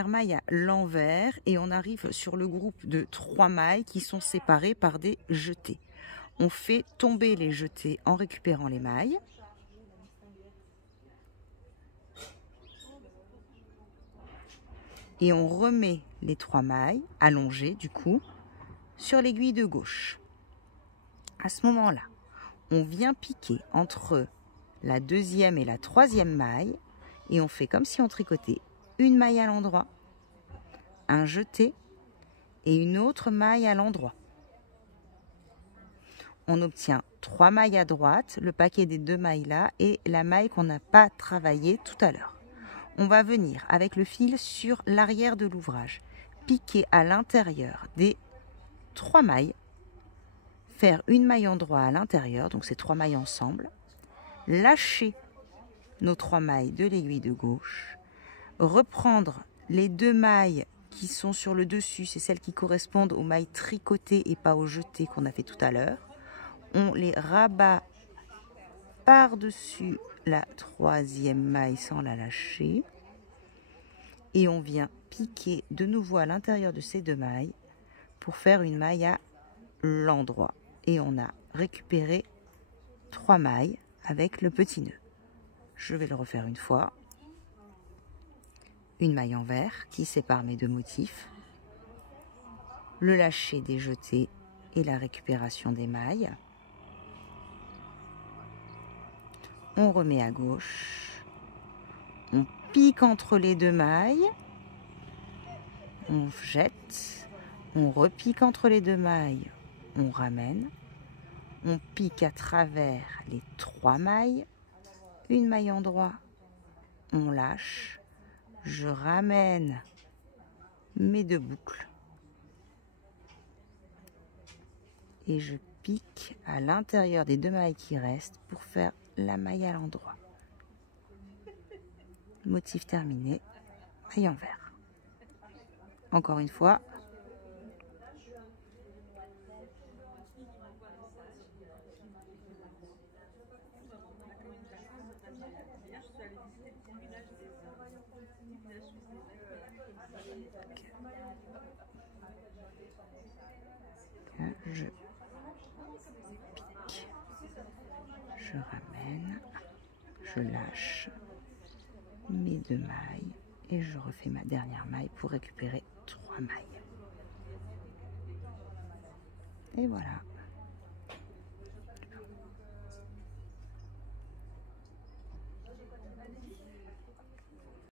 Maille à l'envers et on arrive sur le groupe de 3 mailles qui sont séparées par des jetés. On fait tomber les jetés en récupérant les mailles. Et on remet les 3 mailles allongées du coup sur l'aiguille de gauche. À ce moment-là, on vient piquer entre la 2e et la 3e maille et on fait comme si on tricotait une maille à l'endroit, un jeté et une autre maille à l'endroit. On obtient 3 mailles à droite, le paquet des 2 mailles là et la maille qu'on n'a pas travaillée tout à l'heure. On va venir avec le fil sur l'arrière de l'ouvrage, piquer à l'intérieur des 3 mailles, faire une maille en droit à l'intérieur, donc ces 3 mailles ensemble, lâcher nos 3 mailles de l'aiguille de gauche, reprendre les 2 mailles qui sont sur le dessus, c'est celles qui correspondent aux mailles tricotées et pas aux jetées qu'on a fait tout à l'heure. On les rabat par-dessus la 3e maille sans la lâcher et on vient piquer de nouveau à l'intérieur de ces 2 mailles pour faire une maille à l'endroit et on a récupéré 3 mailles avec le petit nœud. Je vais le refaire une fois. Une maille en vert qui sépare mes 2 motifs, le lâcher des jetés et la récupération des mailles. On remet à gauche, on pique entre les 2 mailles, on jette, on repique entre les 2 mailles, on ramène, on pique à travers les 3 mailles, une maille en droit, on lâche, je ramène mes 2 boucles et je pique à l'intérieur des 2 mailles qui restent pour faire la maille à l'endroit. Motif terminé, maille en vert. Encore une fois. Je pique, je ramène, je lâche mes 2 mailles et je refais ma dernière maille pour récupérer 3 mailles. Et voilà.